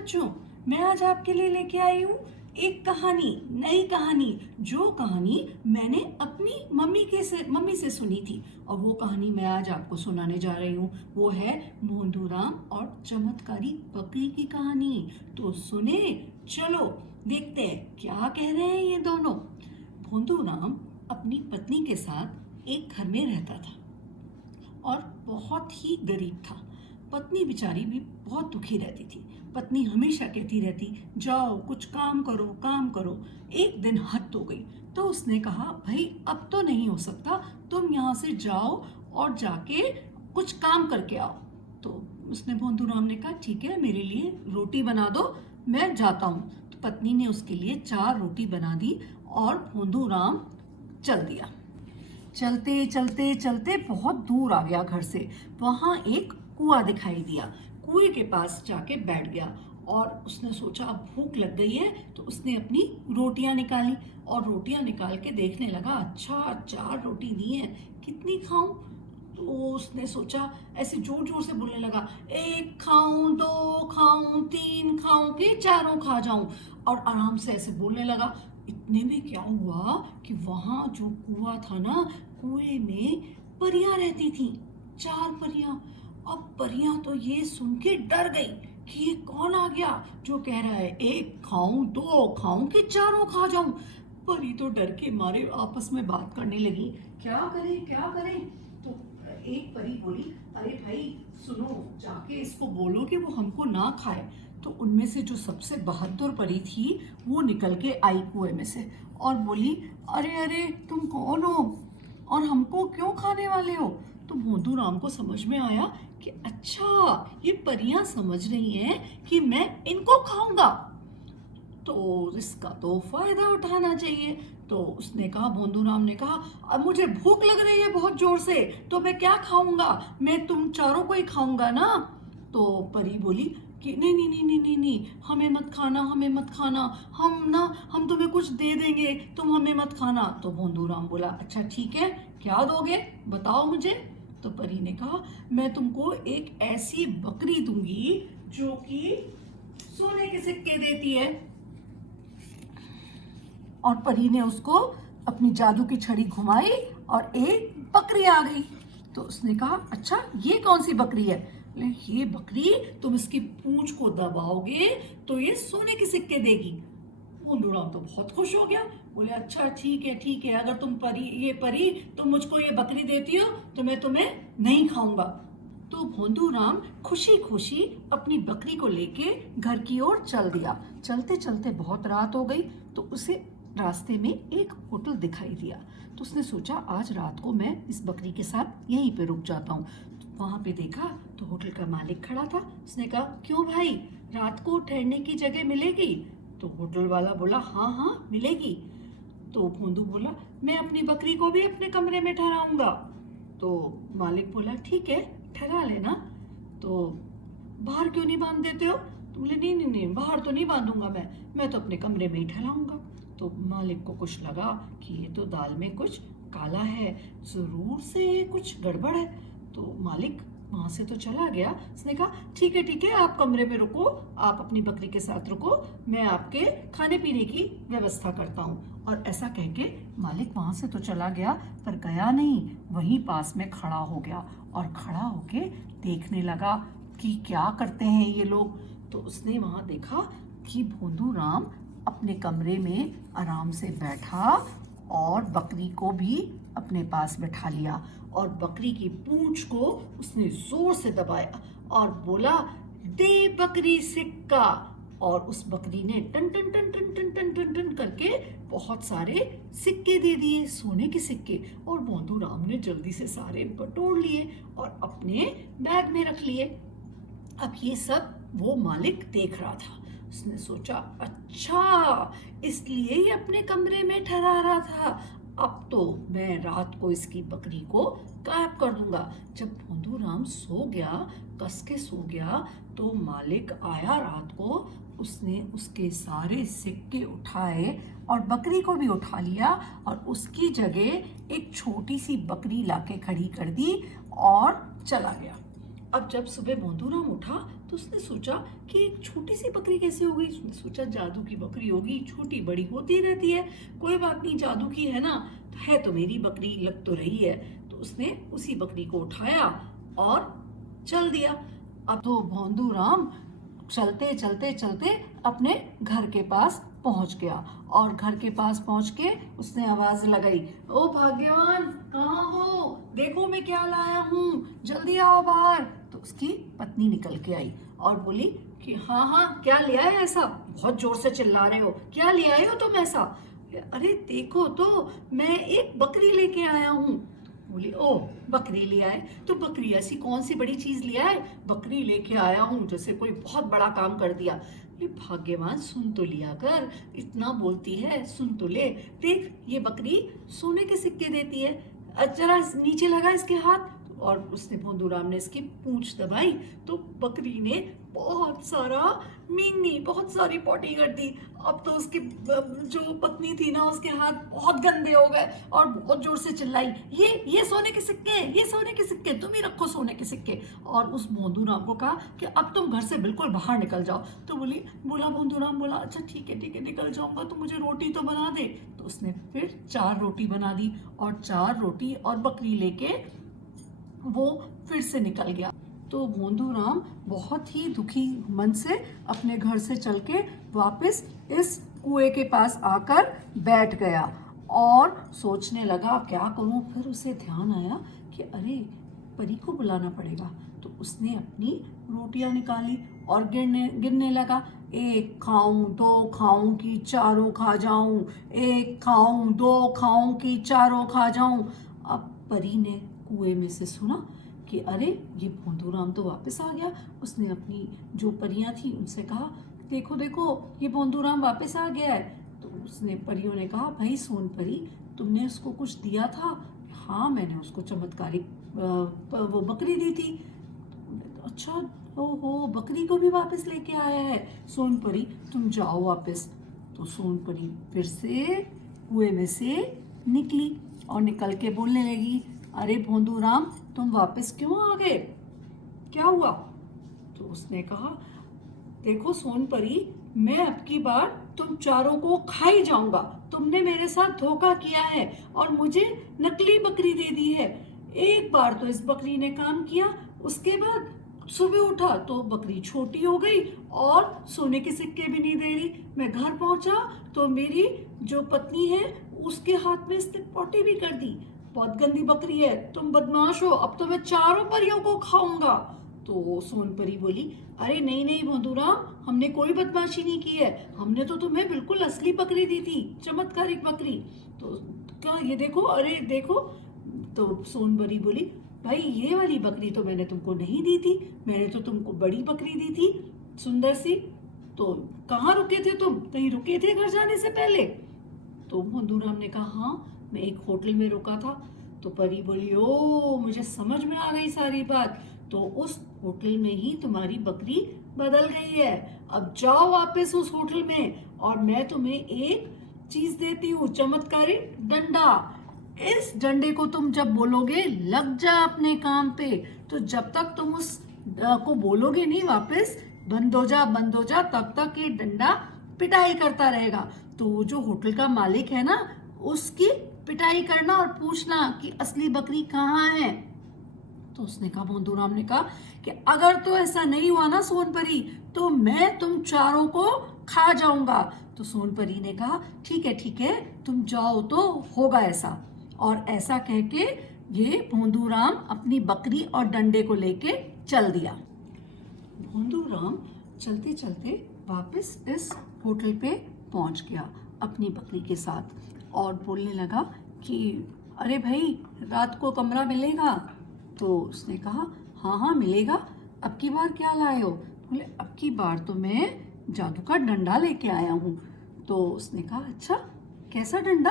बच्चों, मैं आज आपके लिए लेके आई हूँ एक कहानी, नई कहानी। जो कहानी मैंने अपनी मम्मी से सुनी थी, और वो कहानी मैं आज आपको सुनाने जा रही हूँ। वो है भोंदूराम और चमत्कारी बकरी की कहानी। तो सुने, चलो देखते हैं क्या कह रहे हैं ये दोनों। भोंदूराम अपनी पत्नी के साथ एक घर में रहता था और बहुत ही गरीब था। पत्नी बेचारी भी बहुत दुखी रहती थी। पत्नी हमेशा कहती रहती, जाओ कुछ काम करो, काम करो। एक दिन हद हो गई तो उसने कहा, भाई अब तो नहीं हो सकता, तुम यहाँ से जाओ और जाके कुछ काम करके आओ। तो उसने भोंदूराम ने कहा, ठीक है, मेरे लिए रोटी बना दो, मैं जाता हूँ। तो पत्नी ने उसके लिए 4 रोटी बना दी और भोंदूराम चल दिया। चलते चलते चलते बहुत दूर आ गया घर से। वहां एक कुआं दिखाई दिया। कुएं के पास जाके बैठ गया और उसने सोचा अब भूख लग गई है, तो उसने अपनी रोटियां निकाली और रोटियां निकाल के देखने लगा, अच्छा 4 रोटी दी है, कितनी खाऊं। तो उसने सोचा, ऐसे जोर जोर से बोलने लगा, 1 खाऊं, 2 खाऊं, 3 खाऊं कि चारों खा जाऊं। और आराम से ऐसे बोलने लगा। इतने में क्या हुआ कि वहां जो कुआं था ना, कुएं में परियां रहती थी, 4 परियां। अब परियां तो ये सुन के डर गई कि ये कौन आ गया जो कह रहा है 1 खाऊं, 2 खाऊं कि चारों खा जाऊं। परी तो डर के मारे आपस में बात करने लगी, क्या करें क्या करें। तो एक परी बोली, अरे भाई सुनो, जाके इसको बोलो कि वो हमको ना खाए। तो उनमें से जो सबसे बहादुर परी थी वो निकल के आई कुएं में से और बोली, अरे अरे तुम कौन हो और हमको क्यों खाने वाले हो। तो भोंदूराम को समझ में आया कि अच्छा, ये परियां समझ रही हैं कि मैं इनको खाऊंगा, तो इसका तो फायदा उठाना चाहिए। तो उसने कहा, भोंदूराम ने कहा, अब मुझे भूख लग रही है बहुत जोर से, तो मैं क्या खाऊंगा, मैं तुम चारों को ही खाऊंगा ना। तो परी बोली कि नहीं नहीं नहीं नहीं नहीं नहीं, हमें मत खाना, हमें मत खाना, हम तुम्हें कुछ दे देंगे, तुम हमें मत खाना। तो भोंदूराम बोला, अच्छा ठीक है, क्या दोगे बताओ मुझे। तो परी ने कहा, मैं तुमको एक ऐसी बकरी दूंगी जो कि सोने के सिक्के देती है। और परी ने उसको अपनी जादू की छड़ी घुमाई और एक बकरी आ गई। तो उसने कहा, अच्छा ये कौन सी बकरी है। ये बकरी, तुम इसकी पूंछ को दबाओगे तो ये सोने के सिक्के देगी। भोंदूराम तो बहुत खुश हो गया, बोले अच्छा ठीक है, अगर ये परी तुम मुझको ये बकरी देती हो तो मैं तुम्हें नहीं खाऊंगा। तो भोंदूराम खुशी खुशी अपनी बकरी को लेके घर की ओर चल दिया। चलते चलते बहुत रात हो गई तो उसे रास्ते में एक होटल दिखाई दिया। तो उसने सोचा, आज रात को मैं इस बकरी के साथ यहीं पे रुक जाता हूँ। तो वहां पे देखा तो होटल का मालिक खड़ा था। उसने कहा, क्यों भाई, रात को ठहरने की जगह मिलेगी। तो होटल वाला बोला, हाँ हाँ मिलेगी। तो भोंदू बोला, मैं अपनी बकरी को भी अपने कमरे में ठहराऊंगा। तो मालिक बोला, ठीक है ठहरा लेना, तो बाहर क्यों नहीं बांध देते हो। तो बोले, नहीं नहीं नहीं, बाहर तो नहीं बांधूंगा, मैं तो अपने कमरे में ही ठहराऊंगा। तो मालिक को कुछ लगा कि ये तो दाल में कुछ काला है, जरूर से ये कुछ गड़बड़ है। तो मालिक वहां से तो चला गया। उसने कहा, ठीक है, आप कमरे में रुको, आप अपनी बकरी के साथ रुको, मैं आपके खाने पीने की व्यवस्था करता हूँ। और ऐसा कह के मालिक वहां से तो चला गया, पर गया नहीं, वहीं पास में खड़ा हो गया और खड़ा होके देखने लगा कि क्या करते हैं ये लोग। तो उसने वहां देखा कि भोंदूराम अपने कमरे में आराम से बैठा और बकरी को भी अपने पास बैठा लिया और बकरी की पूंछ को उसने जोर से दबाया और बोला, दे बकरी सिक्का। और उस बकरी ने टन टन टन टन टन टन टन टन करके बहुत सारे सिक्के दे दिए, सोने के सिक्के। और भोंदूराम ने जल्दी से सारे बटोर लिए और अपने बैग में रख लिए। अब ये सब वो मालिक देख रहा था। उसने सोचा, अच्छा इसलिए ये अपने कमरे में ठहरा रहा था, अब तो मैं रात को इसकी बकरी को गायब कर दूंगा। जब भोंदूराम सो गया, कस के सो गया, तो मालिक आया रात को, उसने उसके सारे सिक्के उठाए और बकरी को भी उठा लिया और उसकी जगह एक छोटी सी बकरी लाके खड़ी कर दी और चला गया। अब जब सुबह भोंदूराम उठा तो उसने सोचा कि एक छोटी सी बकरी कैसे हो गई। उसने सोचा जादू की बकरी होगी, छोटी बड़ी होती रहती है, कोई बात नहीं, जादू की है ना, है तो मेरी बकरी, लग तो रही है। तो उसने उसी बकरी को उठाया और चल दिया। अब तो भोंदूराम चलते चलते चलते अपने घर के पास पहुंच गया और घर के पास पहुंच के उसने आवाज लगाई, ओ भाग्यवान, कहाँ हो? देखो मैं क्या लाया हूँ, जल्दी आओ बाहर। तो उसकी पत्नी निकल के आई और बोली कि हाँ हाँ, क्या ले आए ऐसा? बहुत जोर से चिल्ला रहे हो, क्या ले आए हो तुम ऐसा? अरे देखो तो, मैं एक बकरी लेके आया हूँ। बोली, ओ बकरी ले आए? तो बकरी ऐसी कौन सी बड़ी चीज ले आए? बकरी लेके आया हूँ जैसे कोई बहुत बड़ा काम कर दिया। बोले, भाग्यवान सुन तो लिया कर, इतना बोलती है, सुन तो ले। देख ये बकरी सोने के सिक्के देती है, जरा नीचे लगा इसके हाथ। और उसने भोंदूराम ने इसकी पूंछ दबाई तो बकरी ने बहुत सारा मींगी, बहुत सारी पॉटी कर दी। अब तो उसकी जो पत्नी थी ना, उसके हाथ बहुत गंदे हो गए और बहुत जोर से चिल्लाई, ये सोने के सिक्के, ये सोने के सिक्के, तुम ही रखो सोने के सिक्के। और उस भोंदूराम को कहा कि अब तुम घर से बिल्कुल बाहर निकल जाओ। तो भोंदूराम बोला, अच्छा ठीक है निकल जाऊंगा, तो मुझे रोटी तो बना दे। तो उसने फिर 4 रोटी बना दी और 4 रोटी और बकरी लेके वो फिर से निकल गया। तो भोंदूराम बहुत ही दुखी मन से अपने घर से चल के वापस इस कुएं के पास आकर बैठ गया और सोचने लगा क्या करूं। फिर उसे ध्यान आया कि अरे परी को बुलाना पड़ेगा। तो उसने अपनी रोटियां निकाली और गिनने लगा, 1 खाऊं, 2 खाऊं कि चारों खा जाऊं, 1 खाऊं, 2 खाऊं कि चारों खा जाऊं। अब परी ने कुएं में से सुना कि अरे ये भोंदूराम तो वापस आ गया। उसने अपनी जो परियां थी उनसे कहा, देखो देखो ये भोंदूराम वापस आ गया है। तो उसने परियों ने कहा, भाई सोन परी, तुमने उसको कुछ दिया था? हाँ मैंने उसको चमत्कारी वो बकरी दी थी। अच्छा, ओहो, बकरी को भी वापस लेके आया है। सोन परी तुम जाओ वापस। तो सोन परी फिर से कुएं में से निकली और निकल के बोलने लगी, अरे भोंदूराम तुम वापस क्यों आ गए, क्या हुआ? तो उसने कहा, देखो सोन परी, मैं अब की बार तुम चारों को खा ही जाऊंगा। तुमने मेरे साथ धोखा किया है और मुझे नकली बकरी दे दी है। एक बार तो इस बकरी ने काम किया, उसके बाद सुबह उठा तो बकरी छोटी हो गई और सोने के सिक्के भी नहीं दे रही। मैं घर पहुंचा तो मेरी जो पत्नी है उसके हाथ में इसने पॉटी भी कर दी। बहुत गंदी बकरी है, तुम बदमाश हो, अब तो मैं चारों परियों को खाऊंगा। तो सोन परी बोली, अरे नहीं नहीं भोंदूराम, हमने कोई बदमाशी नहीं की है, हमने तो तुम्हें बिल्कुल असली बकरी दी थी, चमत्कारिक बकरी। तो क्या ये देखो, अरे देखो। तो सोन परी बोली, भाई ये वाली बकरी तो मैंने तुमको नहीं दी थी, मैंने तो तुमको बड़ी बकरी दी थी, सुंदर सी। तो कहाँ रुके थे तुम, कहीं रुके थे घर जाने से पहले? तो भोंदूराम ने कहा, हाँ मैं एक होटल में रुका था। तो परी बोली, ओ मुझे समझ में आ गई सारी बात, तो उस होटल में ही तुम्हारी बकरी बदल गई है। अब जाओ वापस उस होटल में और मैं तुम्हें एक चीज देती हूँ, चमत्कारी डंडा। इस डंडे को तुम जब बोलोगे लग जा अपने काम पे, तो जब तक तुम उस को बोलोगे नहीं वापस बंद हो जा बंद हो जा, तब तक ये डंडा पिटाई करता रहेगा। तो जो होटल का मालिक है ना, उसकी पिटाई करना और पूछना कि असली बकरी कहाँ है। तो उसने कहा, भोंदूराम ने कहा कि अगर तो ऐसा नहीं हुआ ना सोन परी, तो मैं तुम चारों को खा जाऊंगा। तो सोन परी ने कहा, ठीक है तुम जाओ तो होगा ऐसा। और ऐसा कह के ये भोंदूराम अपनी बकरी और डंडे को लेके चल दिया। भोंदूराम चलते चलते वापस इस होटल पे पहुंच गया अपनी बकरी के साथ और बोलने लगा कि अरे भाई रात को कमरा मिलेगा? तो उसने कहा, हाँ मिलेगा। अब की बार क्या लाए हो? बोले, अब की बार तो मैं जादू का डंडा लेके आया हूँ। तो उसने कहा, अच्छा कैसा डंडा?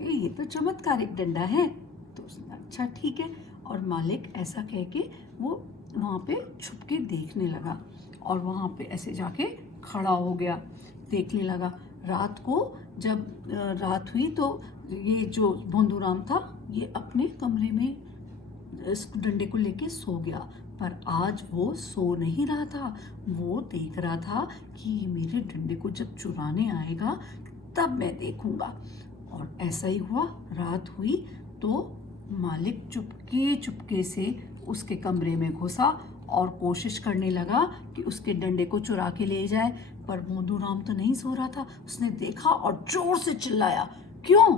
ये तो चमत्कारिक डंडा है। तो उसने अच्छा ठीक है। और मालिक ऐसा कह के वो वहाँ पे छुप के देखने लगा और वहाँ पे ऐसे जाके खड़ा हो गया, देखने लगा। रात को जब रात हुई तो ये जो भोंदूराम था ये अपने कमरे में इस डंडे को लेके सो गया। पर आज वो सो नहीं रहा था। वो देख रहा था कि ये मेरे डंडे को जब चुराने आएगा तब मैं देखूंगा। और ऐसा ही हुआ। रात हुई तो मालिक चुपके चुपके से उसके कमरे में घुसा और कोशिश करने लगा कि उसके डंडे को चुरा के ले जाए। पर भोंदूराम तो नहीं सो रहा था। उसने देखा और जोर से चिल्लाया, क्यों,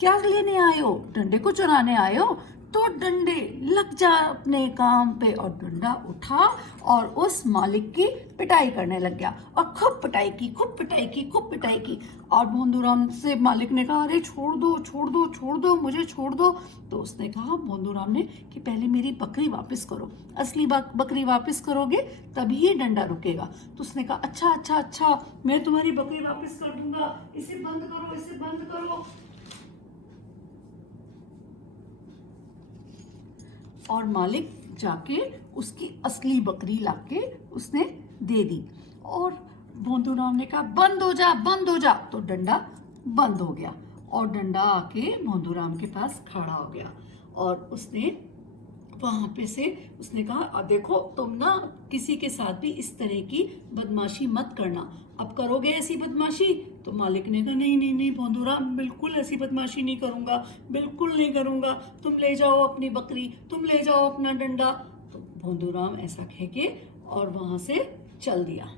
क्या लेने आए हो? डंडे को चुराने आए हो? तो डंडे लग जा अपने काम पे। और डंडा उठा और उस मालिक की पिटाई करने लग गया और खूब पिटाई की, खूब पिटाई की, खूब पिटाई की। और भोंदूराम से मालिक ने कहा, अरे छोड़ दो, छोड़ दो, छोड़ दो, मुझे छोड़ दो। तो उसने कहा, भोंदूराम ने, कि पहले मेरी बकरी वापस करो, असली बकरी वापस करोगे तभी ये डंडा रुकेगा। तो उसने कहा, अच्छा अच्छा अच्छा, मैं तुम्हारी बकरी वापस कर दूंगा, इसे बंद करो, इसे बंद करो। और मालिक जाके उसकी असली बकरी लाके उसने दे दी। और भोंदूराम ने कहा, बंद हो जा, बंद हो जा। तो डंडा बंद हो गया और डंडा आके भोंदूराम के पास खड़ा हो गया। और उसने वहां पे से उसने कहा, देखो तुम ना किसी के साथ भी इस तरह की बदमाशी मत करना, अब करोगे ऐसी बदमाशी? तो मालिक ने कहा, नहीं नहीं नहीं भोंदूराम, बिल्कुल ऐसी बदमाशी नहीं करूंगा, बिल्कुल नहीं करूंगा, तुम ले जाओ अपनी बकरी, तुम ले जाओ अपना डंडा। तो भोंदूराम ऐसा कह के और वहां से चल दिया।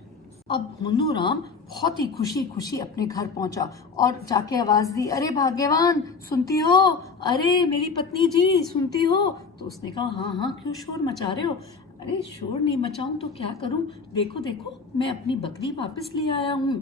अब भोंदूराम बहुत ही खुशी खुशी अपने घर पहुंचा और जाके आवाज दी, अरे भाग्यवान, सुनती हो? अरे मेरी पत्नी जी, सुनती हो? तो उसने कहा, हाँ हाँ, क्यों शोर मचा रहे हो? अरे शोर नहीं मचाऊं तो क्या करूं, देखो देखो, मैं अपनी बकरी वापस ले आया हूँ।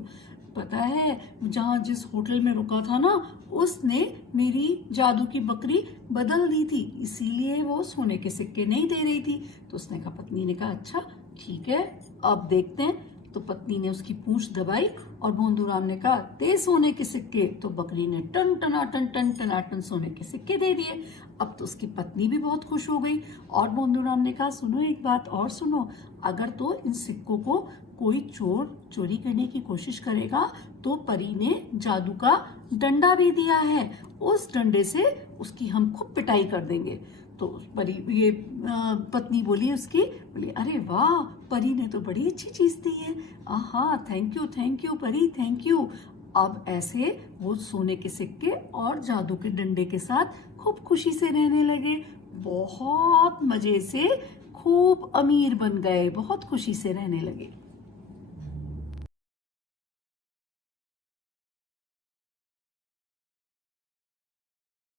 पता है, जहाँ जिस होटल में रुका था ना, उसने मेरी जादू की बकरी बदल दी थी, इसीलिए वो सोने के सिक्के नहीं दे रही थी। तो उसने कहा, पत्नी ने कहा, अच्छा ठीक है, अब देखते हैं। तो पत्नी ने उसकी पूंछ दबाई और भोंदूराम ने कहा, दे सोने के सिक्के। तो बकरी ने टन टनाटन सोने के सिक्के दे दिए। अब तो उसकी पत्नी भी बहुत खुश हो गई। और भोंदूराम ने कहा, सुनो एक बात और सुनो, अगर तो इन सिक्कों को कोई चोर चोरी करने की कोशिश करेगा तो परी ने जादू का डंडा भी दिया है, उस डंडे से उसकी हम खूब पिटाई कर देंगे। तो परी ये पत्नी बोली उसकी, बोली, अरे वाह, परी ने तो बड़ी अच्छी चीज दी है, आहा, थैंक यू परी, थैंक यू। अब ऐसे वो सोने के सिक्के और जादू के डंडे के साथ खूब खुशी से रहने लगे, बहुत मजे से खूब अमीर बन गए, बहुत खुशी से रहने लगे।